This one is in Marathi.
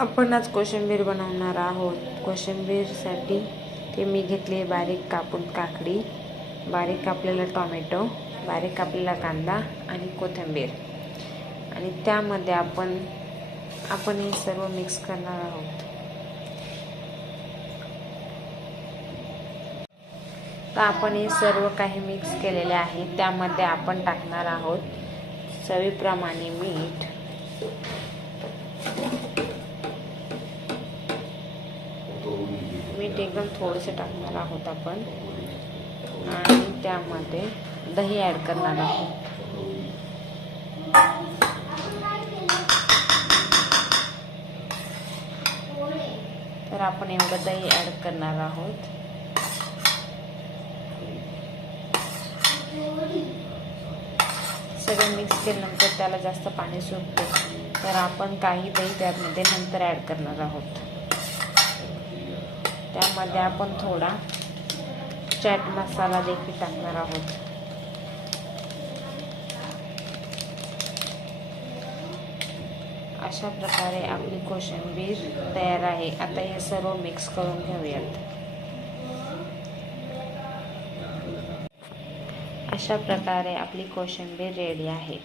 आपण आज कोशिंबीर बनवणार आहोत। कोशिंबीरसाठी ते मी घेतले बारीक कापून काकडी, बारीक कापलेला टोमॅटो, बारीक कापलेला कांदा आणि कोथिंबीर, आणि त्यामध्ये आपण हे सर्व मिक्स करणार आहोत। तर आपण हे सर्व काही मिक्स केलेले आहे। त्यामध्ये आपण टाकणार आहोत चवीप्रमाणे मीठ, एकदम थोडेसे टाकणार आहोत आपण, आणि त्यामध्ये दही ॲड करणार आहोत। तर आपण एवढं दही ॲड करणार आहोत। सगळं मिक्स केल्यानंतर त्याला जास्त पाणी सुटते, तर आपण काही दही त्यामध्ये नंतर ॲड करणार आहोत। त्यामध्ये आपण थोडा चाट मसाला देखील टाकणार आहोत। अशा प्रकारे आपली कोशिंबीर तयार आहे। आता हे सर्व मिक्स करून घेऊयात। अशा प्रकारे आपली कोशिंबीर रेडी आहे।